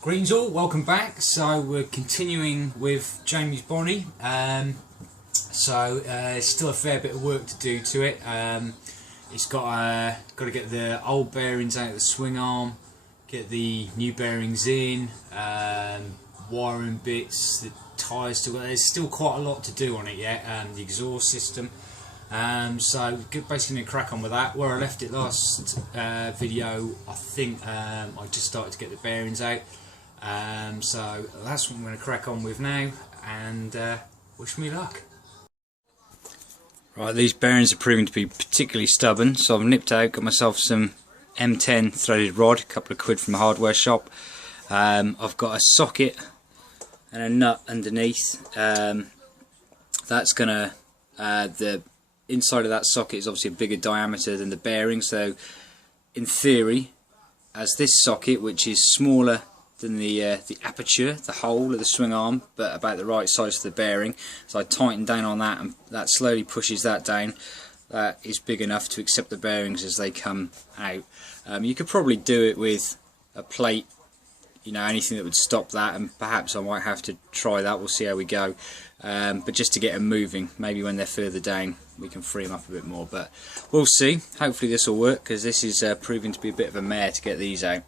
Greetings all, welcome back. So we're continuing with Jamie's Bonnie. Still a fair bit of work to do to it. It's got to get the old bearings out of the swing arm, get the new bearings in, wiring bits, the tyres still. There's still quite a lot to do on it yet. The exhaust system. So basically going to crack on with that. Where I left it last video, I think I just started to get the bearings out. So that's what I'm going to crack on with now, and wish me luck. Right, these bearings are proving to be particularly stubborn, so I've nipped out, got myself some M10 threaded rod, a couple of quid from the hardware shop. I've got a socket and a nut underneath. That's gonna the inside of that socket is obviously a bigger diameter than the bearing, so in theory, as this socket, which is smaller than the aperture, the hole of the swing arm, but about the right size for the bearing, so I tighten down on that, and that slowly pushes that down. That is big enough to accept the bearings as they come out. You could probably do it with a plate, you know, anything that would stop that, and perhaps I might have to try that. We'll see how we go. But just to get them moving, maybe when they're further down we can free them up a bit more, but we'll see. Hopefully this will work, because this is proving to be a bit of a mare to get these out.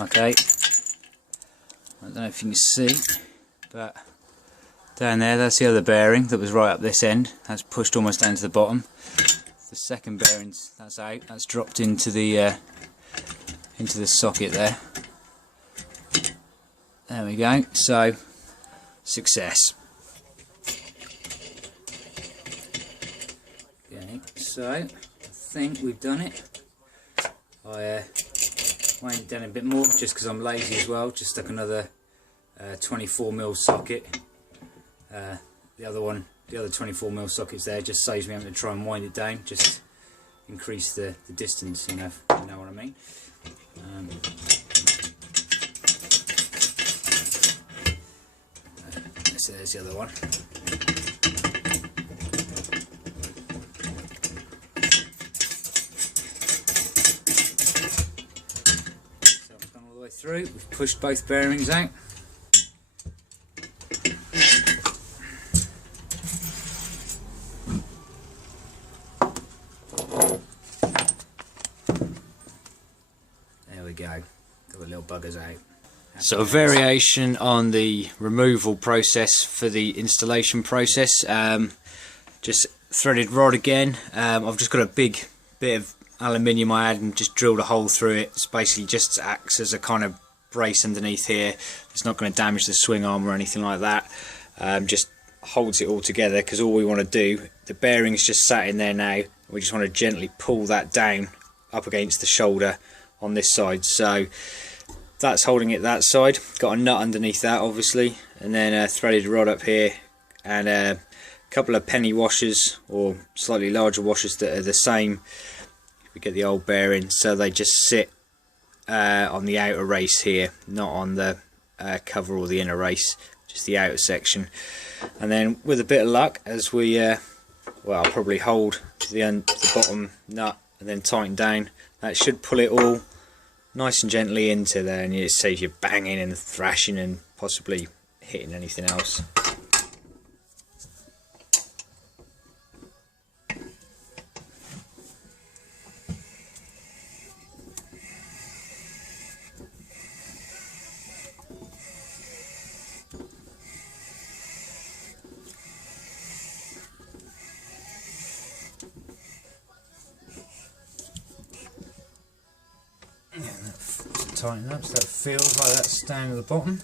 Okay, I don't know if you can see, but down there, that's the other bearing that was right up this end. That's pushed almost down to the bottom. The second bearings, that's out. That's dropped into the socket there. There we go. So, success. Okay, so I think we've done it. I went down a bit more just because I'm lazy as well. Just stuck another 24mm socket. The other 24mm socket's there. Just saves me having to try and wind it down. Just increase the distance, you know what I mean. So there's the other one. Through, we've pushed both bearings out. There we go, got the little buggers out. So a variation on the removal process for the installation process. Just threaded rod again. I've just got a big bit of aluminium I had and just drilled a hole through it. It's basically just acts as a kind of brace underneath here. It's not going to damage the swing arm or anything like that. Just holds it all together, because all we want to do, the bearing's just sat in there now, we just want to gently pull that down up against the shoulder on this side. So that's holding it that side. Got a nut underneath that obviously, and then a threaded rod up here, and a couple of penny washers or slightly larger washers that are the same. We get the old bearing, so they just sit on the outer race here, not on the cover or the inner race, just the outer section. And then with a bit of luck, as we well, I'll probably hold to the bottom nut and then tighten down, that should pull it all nice and gently into there, and it saves you banging and thrashing and possibly hitting anything else. tighten up so that feels like that's down at the bottom.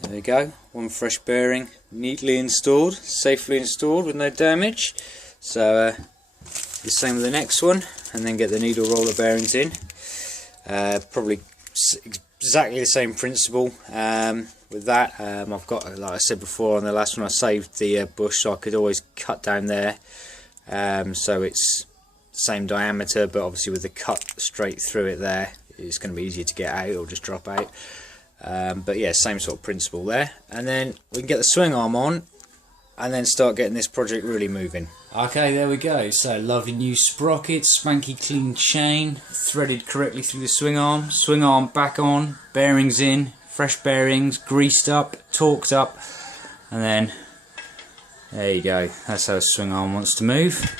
There we go, one fresh bearing, neatly installed, safely installed with no damage. So the same with the next one, and then get the needle roller bearings in. Probably exactly the same principle with that. I've got, like I said before on the last one, I saved the bush so I could always cut down there. So it's the same diameter, but obviously with the cut straight through it there, it's going to be easier to get out or just drop out. But yeah, same sort of principle there, and then we can get the swing arm on and then start getting this project really moving. Okay, there we go. So lovely new sprocket, spanky clean chain, threaded correctly through the swing arm back on, bearings in, fresh bearings, greased up, torqued up, and then there you go. That's how a swing arm wants to move.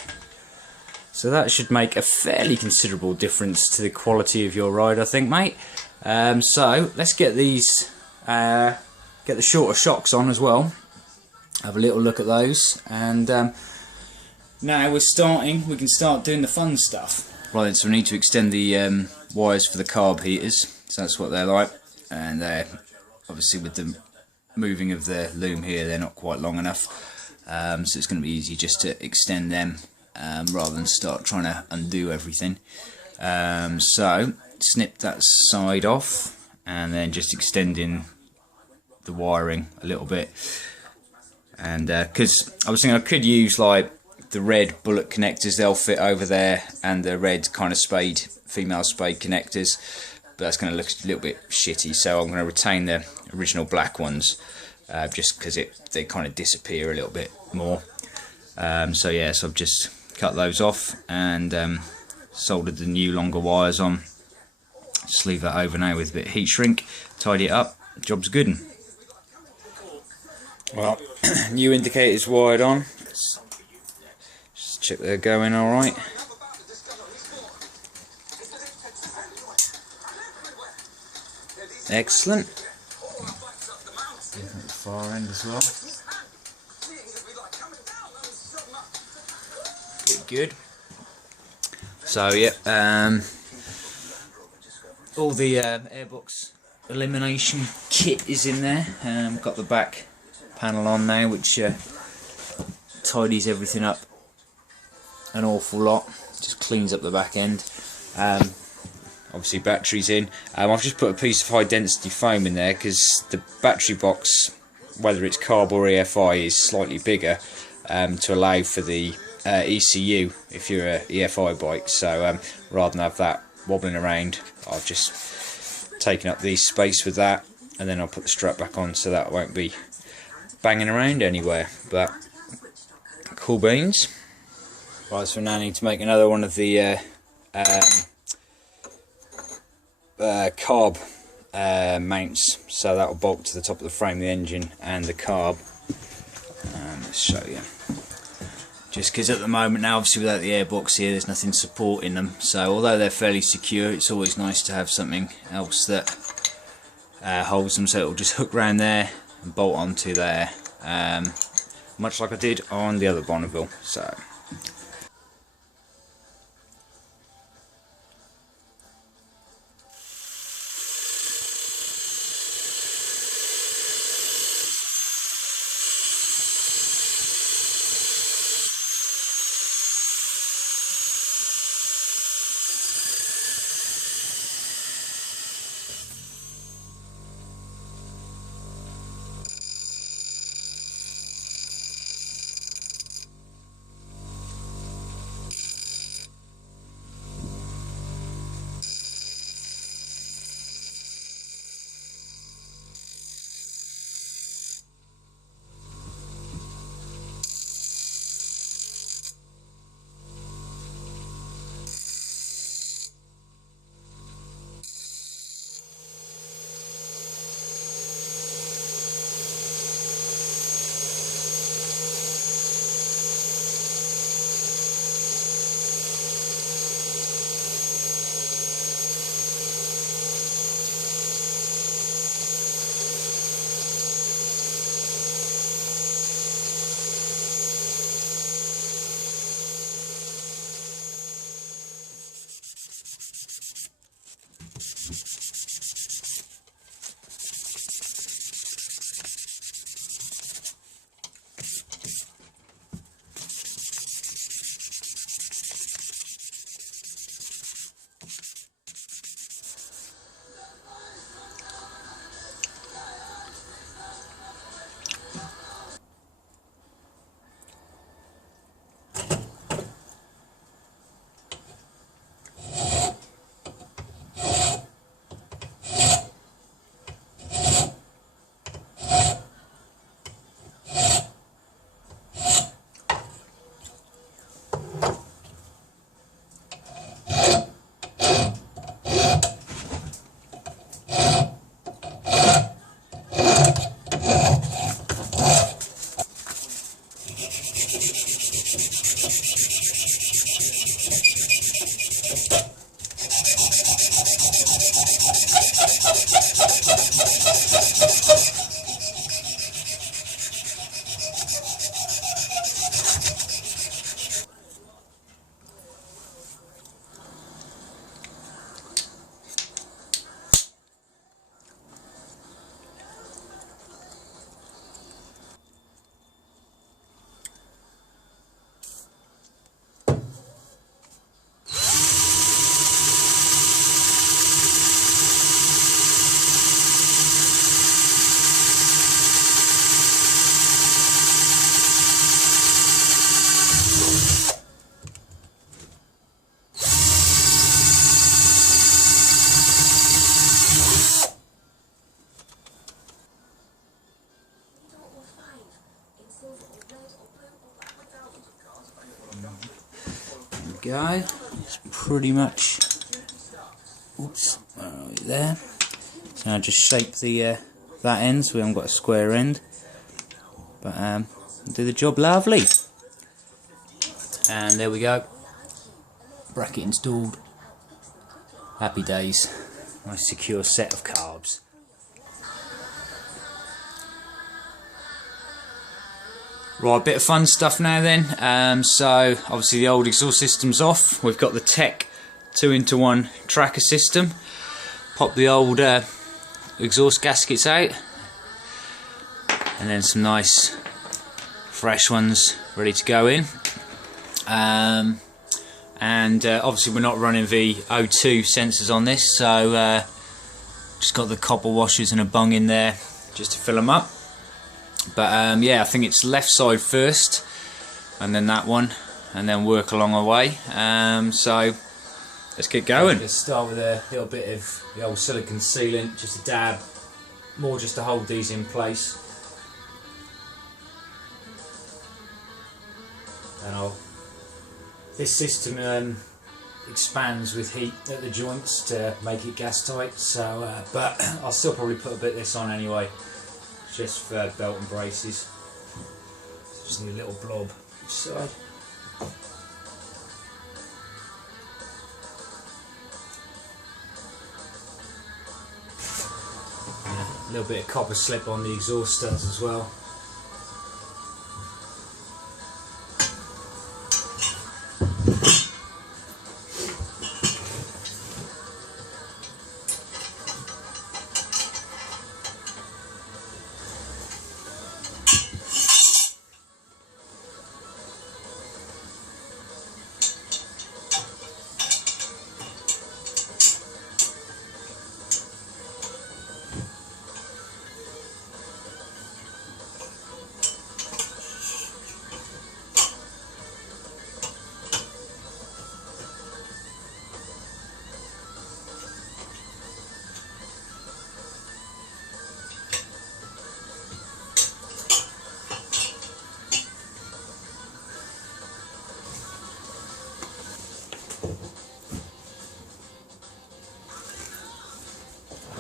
So that should make a fairly considerable difference to the quality of your ride, I think, mate. So let's get these, get the shorter shocks on as well. Have a little look at those, and now we can start doing the fun stuff. Right then, so we need to extend the wires for the carb heaters. So that's what they're like, and they're obviously with the moving of the loom here, they're not quite long enough. So it's going to be easy just to extend them rather than start trying to undo everything. So snip that side off and then just extending the wiring a little bit, and because I was thinking I could use like the red bullet connectors, they'll fit over there, and the red kind of female spade connectors, but that's going to look a little bit shitty, so I'm going to retain the original black ones just because they kind of disappear a little bit more. So yeah, so I've just cut those off and soldered the new longer wires on. Just leave that over now with a bit of heat shrink, tidy it up, job's good. Well, new indicators wired on, just check they're going alright. Excellent. Different far end as well. Good. So yeah, all the airbox elimination kit is in there. Got the back panel on now, which tidies everything up an awful lot, just cleans up the back end. Obviously batteries in. I've just put a piece of high density foam in there because the battery box, whether it's carb or EFI, is slightly bigger to allow for the ECU if you're a EFI bike. So rather than have that wobbling around, I've just taken up the space with that, and then I'll put the strap back on so that won't be banging around anywhere. But cool beans. Right, so now I need to make another one of the carb mounts, so that will bolt to the top of the frame, the engine and the carb. Let's show you. Just because at the moment now, obviously without the airbox here, there's nothing supporting them, so although they're fairly secure, it's always nice to have something else that holds them, so it'll just hook round there and bolt onto there, much like I did on the other Bonneville. So go. It's pretty much. Oops, where are we there? So I just shape the that end so we haven't got a square end. But do the job lovely. And there we go. Bracket installed. Happy days. Nice secure set of carbs. Right, bit of fun stuff now then. So obviously the old exhaust system's off. We've got the Tech 2-in-1 tracker system. Pop the old exhaust gaskets out, and then some nice fresh ones ready to go in. And obviously we're not running the O2 sensors on this, so just got the copper washers and a bung in there just to fill them up. But yeah, I think it's left side first, and then that one, and then work along our way. So let's get going. Let's start with a little bit of the old silicone sealant, just a dab, more just to hold these in place. And this system expands with heat at the joints to make it gas tight. So, but I'll still probably put a bit of this on anyway, just for belt and braces. Just need a little blob each side. A little bit of copper slip on the exhaust studs as well.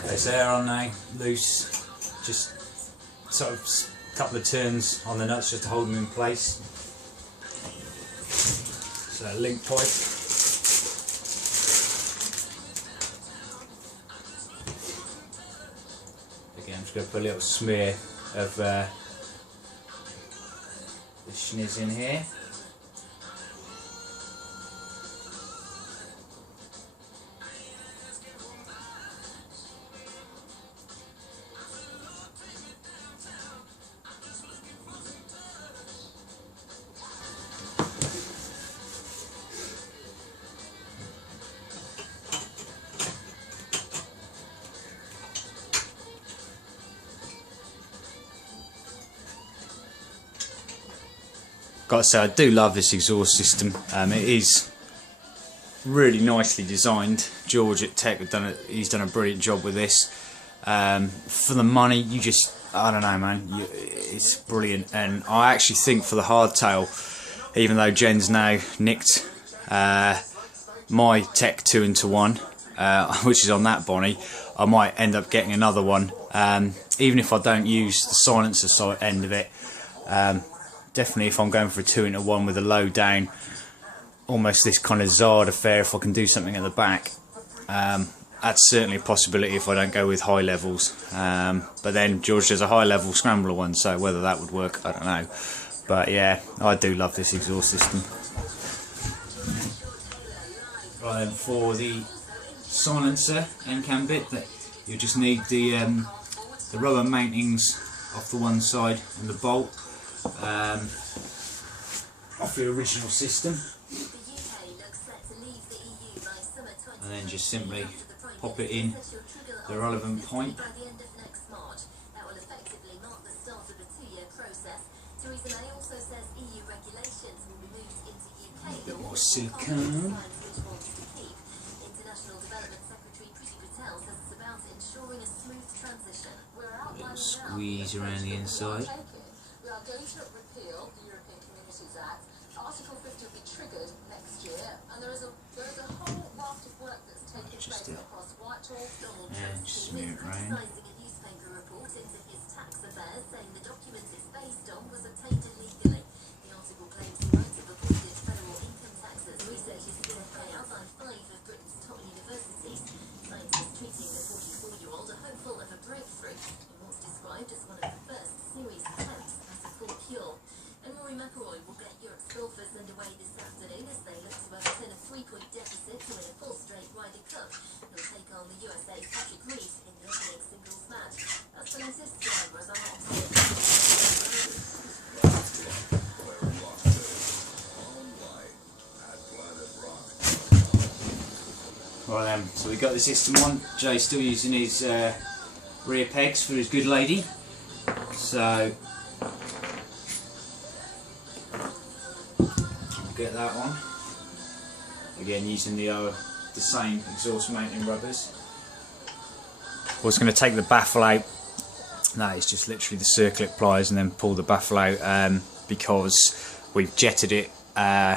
There's air on now, loose, just sort of a couple of turns on the nuts just to hold them in place. So that link pipe. Again, I'm just going to put a little smear of the schniz in here. Got to say, I do love this exhaust system. It is really nicely designed. George at Tech he's done a brilliant job with this. For the money, I don't know, man, it's brilliant. And I actually think for the hardtail, even though Jen's now nicked my Tech 2-in-1, which is on that Bonnie, I might end up getting another one, even if I don't use the silencer side end of it. Definitely if I'm going for a 2-in-1 with a low down, almost this kind of Zard affair, if I can do something at the back, that's certainly a possibility if I don't go with high levels. But then George does a high level scrambler one, so whether that would work, I don't know. But yeah, I do love this exhaust system. Right then, for the silencer end cam bit, you just need the rubber mountings off the one side and the bolt off the original system, and then just simply pop it in the relevant point. A bit more silicone. A little squeeze around the inside. Article 50 will be triggered next year, and there is a whole raft of work that's taken place across Whitehall. Donald Trump's team is criticising a newspaper report into his tax affairs, saying the documents it's based on was obtained illegally. The article claims he might have avoided federal income taxes. Research is being carried out by 5 of Britain's top universities. Scientists treating the 44-year-old are hopeful of a breakthrough in what's described as one of the first series attempts at a full cure. And Rory McIlroy will get Europe's golfers underway this afternoon as they look to overturn a 3-point deficit to win a 4th straight Ryder Cup. He'll take on the USA's Patrick Reed in the opening singles match. That's the latest. Whereas I'm on Right then, so we got the system on. Jay's still using his rear pegs for his good lady. So we'll get that on. Again, using the same exhaust mounting rubbers. We're just going to take the baffle out. No, it's just literally the circlip pliers, and then pull the baffle out because we've jetted it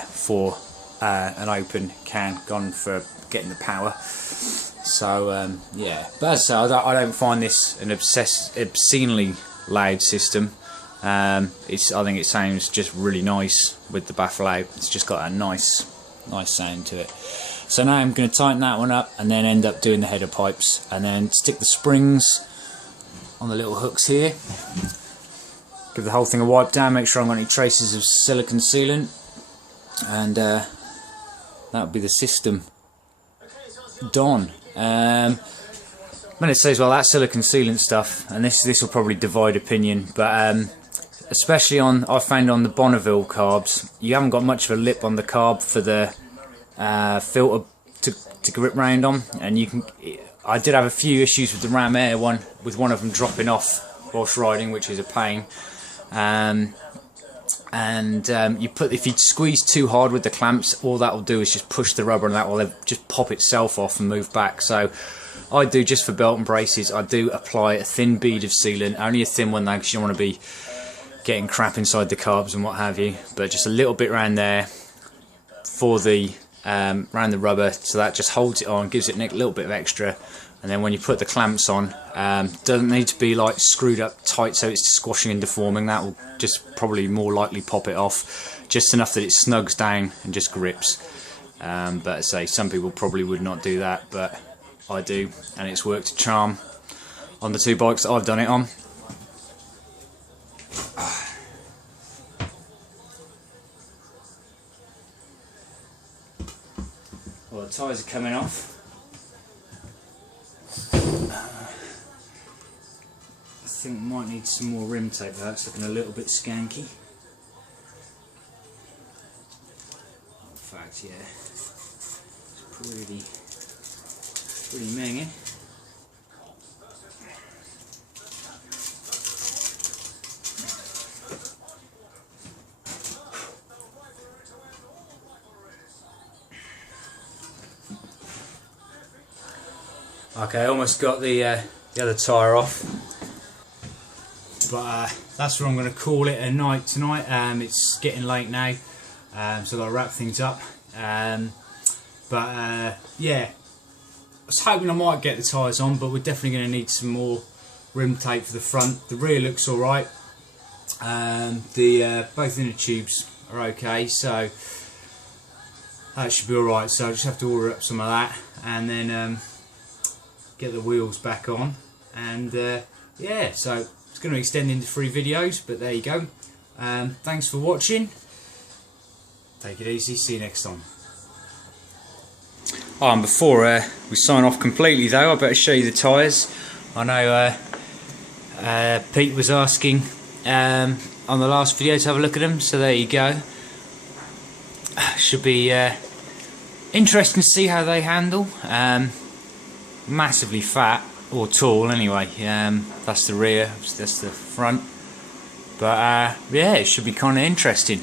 for an open can, gone for getting the power. So yeah, but as I say, I don't find this an obscenely loud system. I think it sounds just really nice with the baffle out. It's just got a nice sound to it. So now I'm going to tighten that one up and then end up doing the header pipes, and then stick the springs on the little hooks here. Give the whole thing a wipe down, make sure I haven't got any traces of silicone sealant, and that would be the system done. When it says, well, that silicone sealant stuff, and this will probably divide opinion, but especially I found on the Bonneville carbs, you haven't got much of a lip on the carb for the filter to grip round on, and I did have a few issues with the Ram Air one, with one of them dropping off whilst riding, which is a pain. If you squeeze too hard with the clamps, all that will do is just push the rubber, and that will just pop itself off and move back. So I do, just for belt and braces, I do apply a thin bead of sealant, only a thin one though, because you don't want to be getting crap inside the carbs and what have you, but just a little bit around there for the around the rubber, so that just holds it on, gives it a little bit of extra. And then when you put the clamps on, doesn't need to be like screwed up tight so it's squashing and deforming. That will just probably more likely pop it off, just enough that it snugs down and just grips. But I say, some people probably would not do that, but I do, and it's worked a charm on the 2 bikes that I've done it on. Well, the tyres are coming off. I think we might need some more rim tape. That's looking a little bit skanky. In fact, yeah, it's pretty minging. Okay, almost got the other tyre off, but that's where I'm going to call it a night tonight. It's getting late now, so I've got to wrap things up. Yeah, I was hoping I might get the tyres on, but we're definitely going to need some more rim tape for the front. The rear looks alright. Both inner tubes are okay, so that should be alright. So I just have to order up some of that, and then get the wheels back on, and yeah, so it's going to extend into 3 videos, but there you go. Thanks for watching. Take it easy, see you next time. Oh, and before we sign off completely though, I better show you the tyres. I know Pete was asking on the last video to have a look at them, so there you go. Should be interesting to see how they handle. Massively fat, or tall anyway. That's the rear, that's the front, but yeah, it should be kind of interesting.